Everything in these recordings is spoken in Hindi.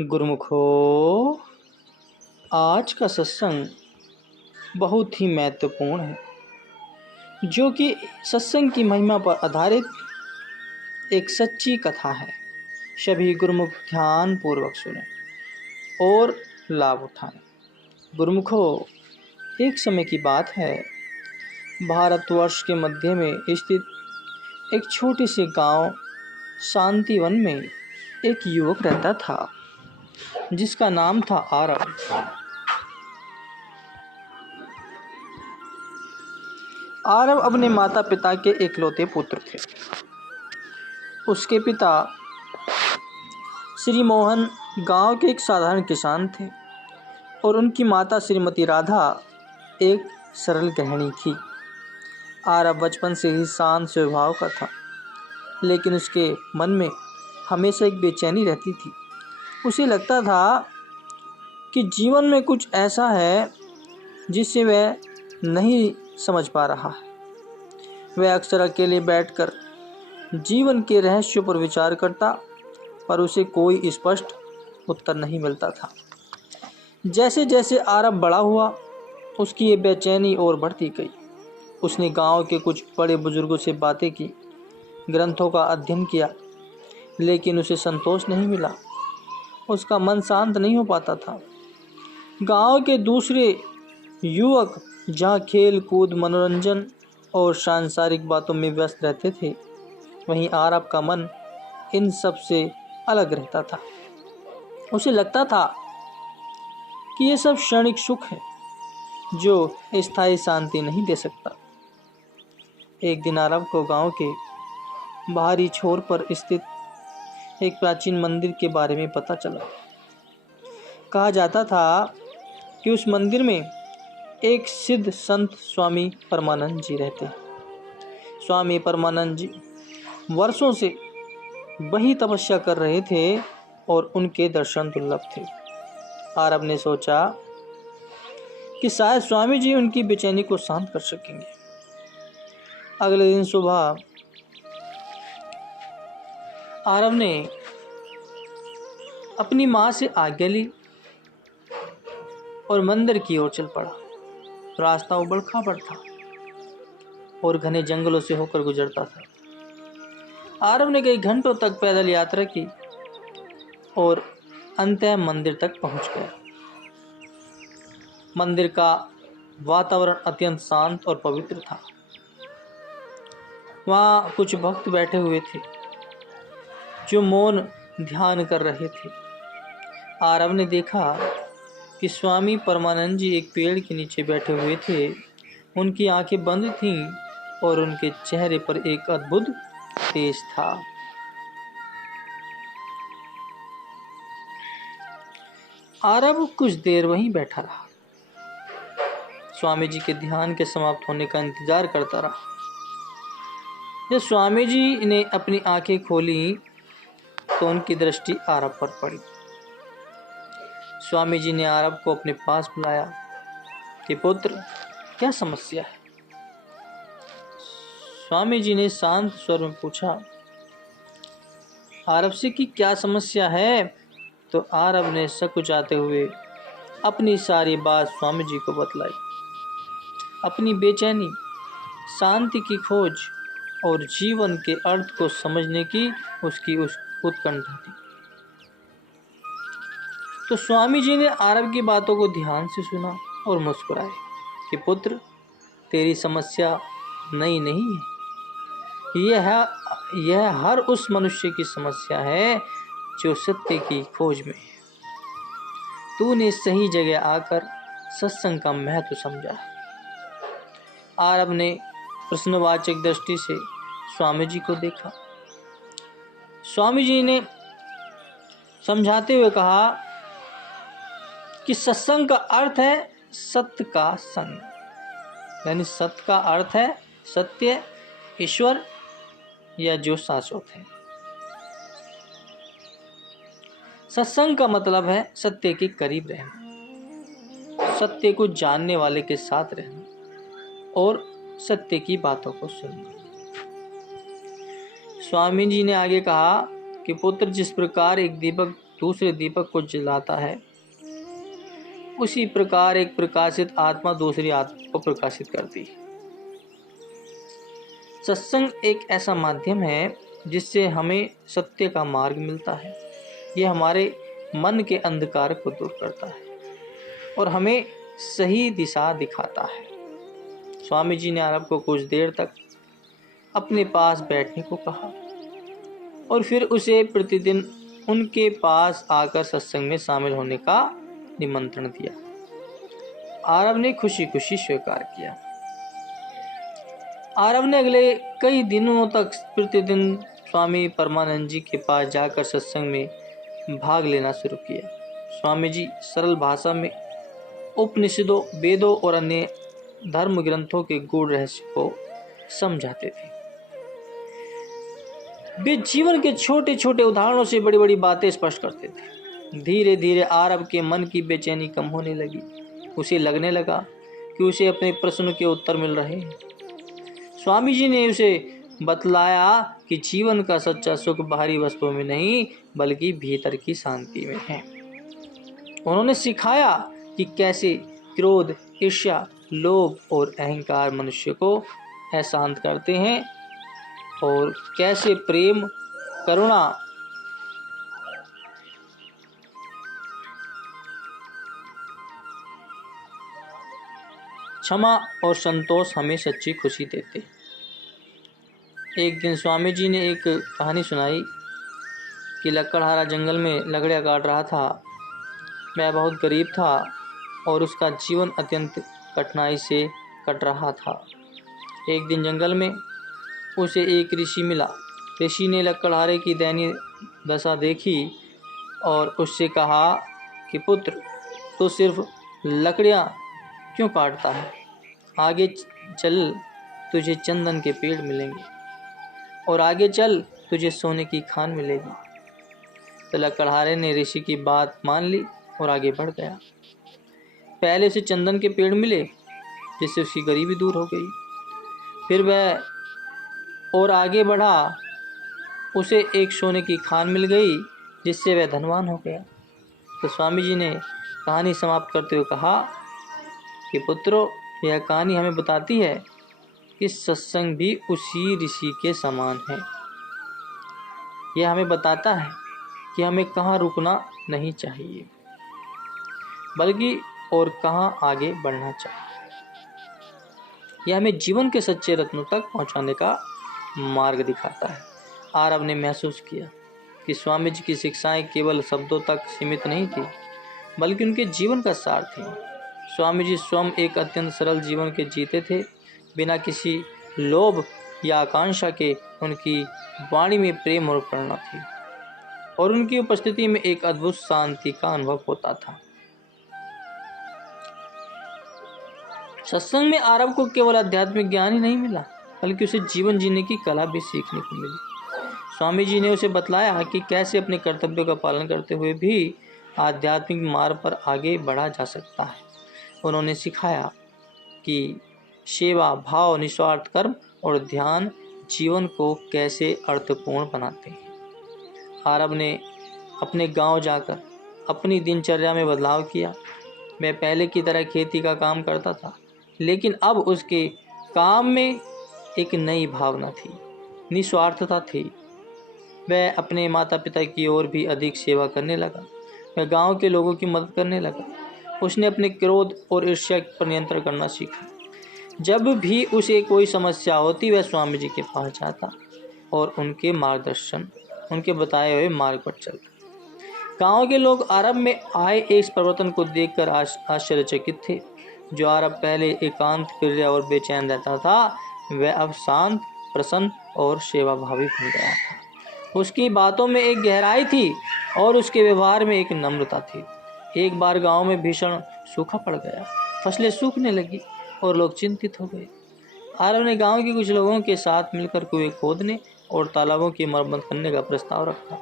गुरुमुखो, आज का सत्संग बहुत ही महत्वपूर्ण है, जो कि सत्संग की महिमा पर आधारित एक सच्ची कथा है। सभी गुरुमुख ध्यान पूर्वक सुने और लाभ उठाएं। गुरुमुखो, एक समय की बात है, भारतवर्ष के मध्य में स्थित एक छोटे से गांव शांतिवन में एक युवक रहता था, जिसका नाम था आरव। आरव अपने माता पिता के इकलौते पुत्र थे। उसके पिता श्री मोहन गांव के एक साधारण किसान थे और उनकी माता श्रीमती राधा एक सरल गृहिणी थी। आरव बचपन से ही शांत स्वभाव का था, लेकिन उसके मन में हमेशा एक बेचैनी रहती थी। उसे लगता था कि जीवन में कुछ ऐसा है जिसे वह नहीं समझ पा रहा है। वह अक्सर अकेले बैठकर जीवन के रहस्यों पर विचार करता, पर उसे कोई स्पष्ट उत्तर नहीं मिलता था। जैसे जैसे आरव बड़ा हुआ, उसकी ये बेचैनी और बढ़ती गई। उसने गांव के कुछ बड़े बुजुर्गों से बातें की, ग्रंथों का अध्ययन किया, लेकिन उसे संतोष नहीं मिला। उसका मन शांत नहीं हो पाता था। गांव के दूसरे युवक जहां खेल कूद, मनोरंजन और सांसारिक बातों में व्यस्त रहते थे, वहीं आरव का मन इन सब से अलग रहता था। उसे लगता था कि ये सब क्षणिक सुख है जो स्थायी शांति नहीं दे सकता। एक दिन आरव को गांव के बाहरी छोर पर स्थित एक प्राचीन मंदिर के बारे में पता चला। कहा जाता था कि उस मंदिर में एक सिद्ध संत स्वामी परमानंद जी रहते हैं। स्वामी परमानंद जी वर्षों से वही तपस्या कर रहे थे और उनके दर्शन दुर्लभ थे। आरव ने सोचा कि शायद स्वामी जी उनकी बेचैनी को शांत कर सकेंगे। अगले दिन सुबह आरव ने अपनी मां से आज्ञा ली और मंदिर की ओर चल पड़ा। रास्ता उबड़ खाबड़ था और घने जंगलों से होकर गुजरता था। आरव ने कई घंटों तक पैदल यात्रा की और अंततः मंदिर तक पहुंच गया। मंदिर का वातावरण अत्यंत शांत और पवित्र था। वहां कुछ भक्त बैठे हुए थे जो मौन ध्यान कर रहे थे। आरव ने देखा कि स्वामी परमानंद जी एक पेड़ के नीचे बैठे हुए थे। उनकी आंखें बंद थीं और उनके चेहरे पर एक अद्भुत तेज था। आरव कुछ देर वहीं बैठा रहा, स्वामी जी के ध्यान के समाप्त होने का इंतजार करता रहा। जब स्वामी जी ने अपनी आंखें खोली तो उनकी दृष्टि आरव पर पड़ी। स्वामी जी ने आरव को अपने पास बुलाया कि पुत्र, क्या समस्या है? स्वामी जी ने शांत स्वर में पूछा आरव से कि क्या समस्या है? तो आरव ने सकुचाते हुए अपनी सारी बात स्वामी जी को बतलाई। अपनी बेचैनी, शांति की खोज और जीवन के अर्थ को समझने की उसकी उत्कंठा थी। तो स्वामी जी ने आरव की बातों को ध्यान से सुना और मुस्कुराए कि पुत्र, तेरी समस्या नई नहीं है। यह हर उस मनुष्य की समस्या है जो सत्य की खोज में है। तूने सही जगह आकर सत्संग का महत्व समझा। आरव ने प्रश्नवाचक दृष्टि से स्वामी जी को देखा। स्वामी जी ने समझाते हुए कहा कि सत्संग का अर्थ है सत्य का संग, यानी सत्य का अर्थ है सत्य, ईश्वर या जो शाश्वत है। सत्संग का मतलब है सत्य के करीब रहना, सत्य को जानने वाले के साथ रहना और सत्य की बातों को सुनना। स्वामी जी ने आगे कहा कि पुत्र, जिस प्रकार एक दीपक दूसरे दीपक को जलाता है, उसी प्रकार एक प्रकाशित आत्मा दूसरी आत्मा को प्रकाशित करती है। सत्संग एक ऐसा माध्यम है जिससे हमें सत्य का मार्ग मिलता है। यह हमारे मन के अंधकार को दूर करता है और हमें सही दिशा दिखाता है। स्वामी जी ने आरब को कुछ देर तक अपने पास बैठने को कहा और फिर उसे प्रतिदिन उनके पास आकर सत्संग में शामिल होने का निमंत्रण दिया। आरब ने खुशी खुशी स्वीकार किया। आरब ने अगले कई दिनों तक प्रतिदिन स्वामी परमानंद जी के पास जाकर सत्संग में भाग लेना शुरू किया। स्वामी जी सरल भाषा में उपनिषदों, वेदों और अन्य धर्म ग्रंथों के गूढ़ रहस्य को समझाते थे। वे जीवन के छोटे छोटे उदाहरणों से बड़ी बड़ी बातें स्पष्ट करते थे। धीरे धीरे आरब के मन की बेचैनी कम होने लगी। उसे लगने लगा कि उसे अपने प्रश्न के उत्तर मिल रहे हैं। स्वामी जी ने उसे बतलाया कि जीवन का सच्चा सुख बाहरी वस्तुओं में नहीं बल्कि भीतर की शांति में है। उन्होंने सिखाया कि कैसे क्रोध, ईर्ष्या, लोभ और अहंकार मनुष्य को अशांत करते हैं और कैसे प्रेम, करुणा, क्षमा और संतोष हमें सच्ची खुशी देते। एक दिन स्वामी जी ने एक कहानी सुनाई कि लकड़हारा जंगल में लकड़ियाँ काट रहा था। वह बहुत गरीब था और उसका जीवन अत्यंत कठिनाई से कट रहा था। एक दिन जंगल में उसे एक ऋषि मिला। ऋषि ने लकड़हारे की दयनीय दशा देखी और उससे कहा कि पुत्र, तो सिर्फ लकड़ियाँ क्यों काटता है? आगे चल, तुझे चंदन के पेड़ मिलेंगे और आगे चल तुझे सोने की खान मिलेगी। तो लकड़हारे ने ऋषि की बात मान ली और आगे बढ़ गया। पहले उसे चंदन के पेड़ मिले जिससे उसकी गरीबी दूर हो गई। फिर वह और आगे बढ़ा, उसे एक सोने की खान मिल गई जिससे वह धनवान हो गया। तो स्वामी जी ने कहानी समाप्त करते हुए कहा कि पुत्रों, यह कहानी हमें बताती है कि सत्संग भी उसी ऋषि के समान है। यह हमें बताता है कि हमें कहाँ रुकना नहीं चाहिए बल्कि और कहाँ आगे बढ़ना चाहिए। यह हमें जीवन के सच्चे रत्नों तक पहुँचाने का मार्ग दिखाता है। आरब ने महसूस किया कि स्वामी जी की शिक्षाएं केवल शब्दों तक सीमित नहीं थी बल्कि उनके जीवन का सार थी। स्वामी जी स्वयं एक अत्यंत सरल जीवन के जीते थे। बिना किसी लोभ या आकांक्षा के उनकी वाणी में प्रेम और प्रेरणा थी और उनकी उपस्थिति में एक अद्भुत शांति का अनुभव होता था। सत्संग में आरब को केवल आध्यात्मिक ज्ञान ही नहीं मिला बल्कि उसे जीवन जीने की कला भी सीखने को मिली। स्वामी जी ने उसे बतलाया कि कैसे अपने कर्तव्यों का पालन करते हुए भी आध्यात्मिक मार्ग पर आगे बढ़ा जा सकता है। उन्होंने सिखाया कि सेवा भाव, निस्वार्थ कर्म और ध्यान जीवन को कैसे अर्थपूर्ण बनाते हैं। आरब ने अपने गांव जाकर अपनी दिनचर्या में बदलाव किया। वह पहले की तरह खेती का काम करता था, लेकिन अब उसके काम में एक नई भावना थी, निस्वार्थता थी। वह अपने माता पिता की ओर भी अधिक सेवा करने लगा। वह गांव के लोगों की मदद करने लगा। उसने अपने क्रोध और ईर्ष्या पर नियंत्रण करना सीखा। जब भी उसे कोई समस्या होती वह स्वामी जी के पास जाता और उनके मार्गदर्शन, उनके बताए हुए मार्ग पर चलता। गांव के लोग आरब में आए इस परिवर्तन को देखकर आश्चर्यचकित थे। जो आरब पहले एकांत, क्रिया और बेचैन रहता था वह अब शांत, प्रसन्न और सेवाभावी बन गया था। उसकी बातों में एक गहराई थी और उसके व्यवहार में एक नम्रता थी। एक बार गांव में भीषण सूखा पड़ गया। फसलें सूखने लगी और लोग चिंतित हो गए। आरब ने गांव के कुछ लोगों के साथ मिलकर कुएं खोदने और तालाबों की मरम्मत करने का प्रस्ताव रखा।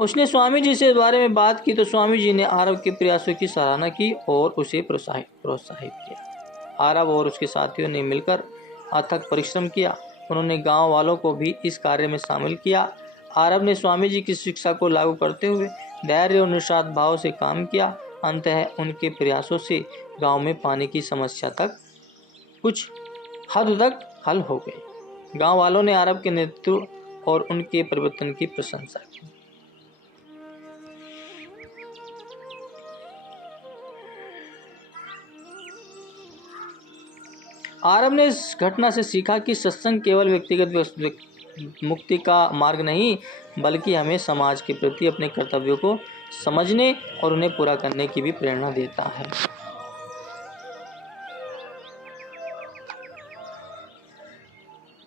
उसने स्वामी जी से इस बारे में बात की तो स्वामी जी ने आरब के प्रयासों की सराहना की और उसे प्रोत्साहित किया। आरब और उसके साथियों ने मिलकर अथक परिश्रम किया। उन्होंने गांव वालों को भी इस कार्य में शामिल किया। आरब ने स्वामी जी की शिक्षा को लागू करते हुए धैर्य और निस्वार्थ भाव से काम किया। अंततः उनके प्रयासों से गांव में पानी की समस्या तक कुछ हद तक हल हो गई। गांव वालों ने आरब के नेतृत्व और उनके परिवर्तन की प्रशंसा की। आरब ने इस घटना से सीखा कि सत्संग केवल व्यक्तिगत मुक्ति का मार्ग नहीं, बल्कि हमें समाज के प्रति अपने कर्तव्यों को समझने और उन्हें पूरा करने की भी प्रेरणा देता है।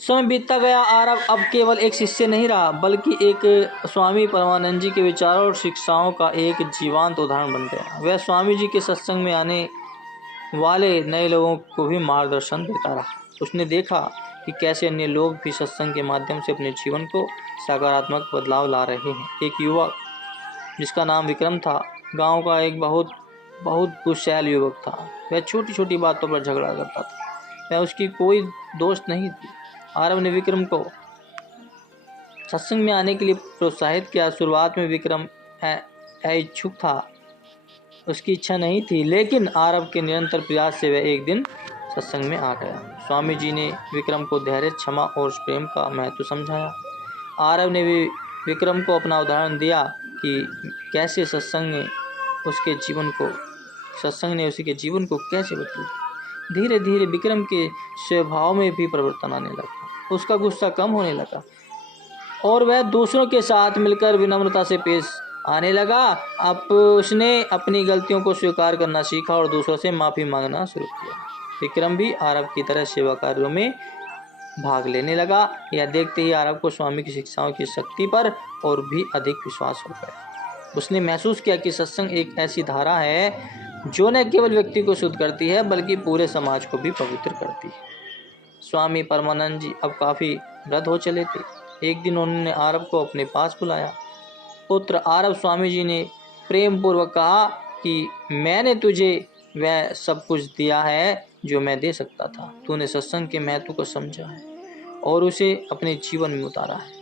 समय बीतता गया। आरब अब केवल एक शिष्य नहीं रहा, बल्कि एक स्वामी परमानंद जी के विचारों और शिक्षाओं का एक जीवंत उदाहरण बन गया। वह स्वामी जी के सत्संग में आने वाले नए लोगों को भी मार्गदर्शन देता रहा। उसने देखा कि कैसे अन्य लोग भी सत्संग के माध्यम से अपने जीवन को सकारात्मक बदलाव ला रहे हैं। एक युवक जिसका नाम विक्रम था, गांव का एक बहुत गुस्सैल युवक था। वह छोटी छोटी बातों पर झगड़ा करता था। वह उसकी कोई दोस्त नहीं थी। आरब ने विक्रम को सत्संग में आने के लिए प्रोत्साहित किया। शुरुआत में विक्रम इच्छुक था, उसकी इच्छा नहीं थी, लेकिन आरब के निरंतर प्रयास से वह एक दिन सत्संग में आ गया। स्वामी जी ने विक्रम को धैर्य, क्षमा और प्रेम का महत्व समझाया। आरब ने भी विक्रम को अपना उदाहरण दिया कि कैसे सत्संग ने उसके जीवन को कैसे बदला। धीरे धीरे विक्रम के स्वभाव में भी परिवर्तन आने लगा। उसका गुस्सा कम होने लगा और वह दूसरों के साथ मिलकर विनम्रता से पेश आने लगा। अब उसने अपनी गलतियों को स्वीकार करना सीखा और दूसरों से माफ़ी मांगना शुरू किया। विक्रम भी आरब की तरह सेवा कार्यों में भाग लेने लगा। यह देखते ही आरब को स्वामी की शिक्षाओं की शक्ति पर और भी अधिक विश्वास हो गया। उसने महसूस किया कि सत्संग एक ऐसी धारा है जो न केवल व्यक्ति को शुद्ध करती है, बल्कि पूरे समाज को भी पवित्र करती है। स्वामी परमानंद जी अब काफ़ी वृद्ध हो चले थे। एक दिन उन्होंने आरब को अपने पास बुलाया। पुत्र आरब, स्वामी जी ने प्रेम पूर्वक कहा कि मैंने तुझे वह सब कुछ दिया है जो मैं दे सकता था। तूने सत्संग के महत्व को समझा है और उसे अपने जीवन में उतारा है।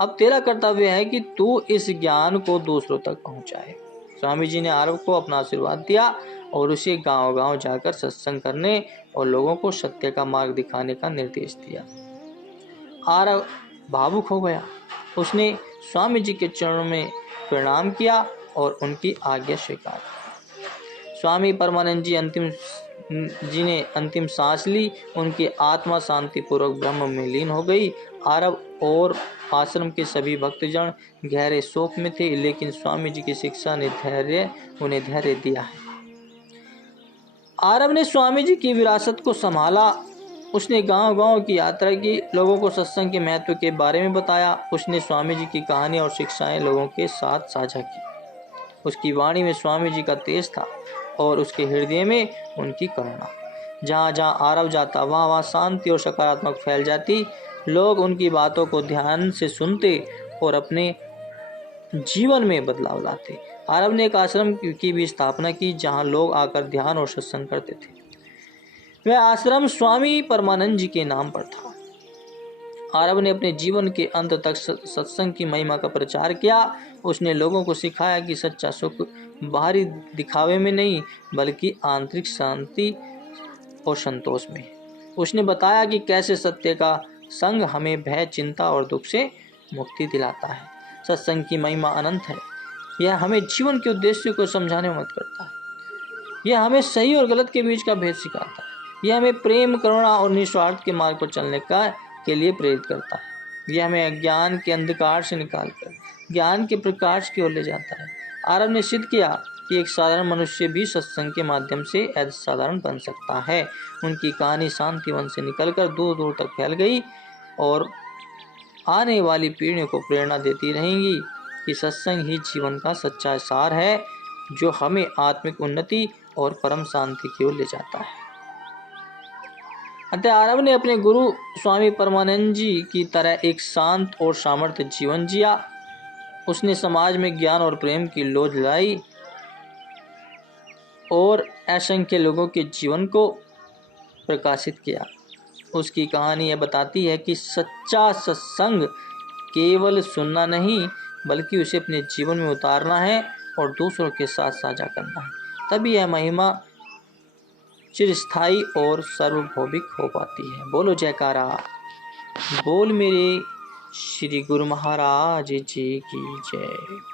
अब तेरा कर्तव्य है कि तू इस ज्ञान को दूसरों तक पहुंचाए। स्वामी जी ने आरब को अपना आशीर्वाद दिया और उसे गांव-गांव जाकर सत्संग करने और लोगों को सत्य का मार्ग दिखाने का निर्देश दिया। आरब भावुक हो गया। उसने स्वामी जी के चरणों में प्रणाम किया और उनकी आज्ञा स्वीकार की। स्वामी परमानंद जी ने अंतिम सांस ली। उनकी आत्मा शांतिपूर्वक ब्रह्म में लीन हो गई। आरब और आश्रम के सभी भक्तजन गहरे शोक में थे, लेकिन स्वामी जी की शिक्षा ने उन्हें धैर्य दिया है। आरब ने स्वामी जी की विरासत को संभाला। उसने गांव-गांव की यात्रा की, लोगों को सत्संग के महत्व के बारे में बताया। उसने स्वामी जी की कहानी और शिक्षाएं लोगों के साथ साझा की। उसकी वाणी में स्वामी जी का तेज था और उसके हृदय में उनकी करुणा। जहाँ जहाँ आरब जाता, वहाँ वहाँ शांति और सकारात्मक फैल जाती। लोग उनकी बातों को ध्यान से सुनते और अपने जीवन में बदलाव लाते। आरब ने एक आश्रम की भी स्थापना की, जहाँ लोग आकर ध्यान और सत्संग करते थे। वह आश्रम स्वामी परमानंद जी के नाम पर था। आरब ने अपने जीवन के अंत तक सत्संग की महिमा का प्रचार किया। उसने लोगों को सिखाया कि सच्चा सुख बाहरी दिखावे में नहीं, बल्कि आंतरिक शांति और संतोष में। उसने बताया कि कैसे सत्य का संग हमें भय, चिंता और दुख से मुक्ति दिलाता है। सत्संग की महिमा अनंत है। यह हमें जीवन के उद्देश्य को समझाने में मदद करता है। यह हमें सही और गलत के बीच का भेद सिखाता है। यह हमें प्रेम, करुणा और निस्वार्थ के मार्ग पर चलने के लिए प्रेरित करता है। यह हमें अज्ञान के अंधकार से निकालकर ज्ञान के प्रकाश की ओर ले जाता है। आरब ने सिद्ध किया कि एक साधारण मनुष्य भी सत्संग के माध्यम से असाधारण बन सकता है। उनकी कहानी शांतिवन से निकलकर दूर दूर तक फैल गई और आने वाली पीढ़ियों को प्रेरणा देती रहेंगी कि सत्संग ही जीवन का सच्चा सार है, जो हमें आत्मिक उन्नति और परम शांति की ओर ले जाता है। अतः आरब ने अपने गुरु स्वामी परमानंद जी की तरह एक शांत और सामर्थ्य जीवन जिया। उसने समाज में ज्ञान और प्रेम की लौ जलाई और असंख्य लोगों के जीवन को प्रकाशित किया। उसकी कहानी यह बताती है कि सच्चा सत्संग केवल सुनना नहीं बल्कि उसे अपने जीवन में उतारना है और दूसरों के साथ साझा करना है। तभी यह महिमा चिरस्थायी और सार्वभौमिक हो पाती है। बोलो जयकारा बोल मेरे श्री गुरु महाराज जी की जय।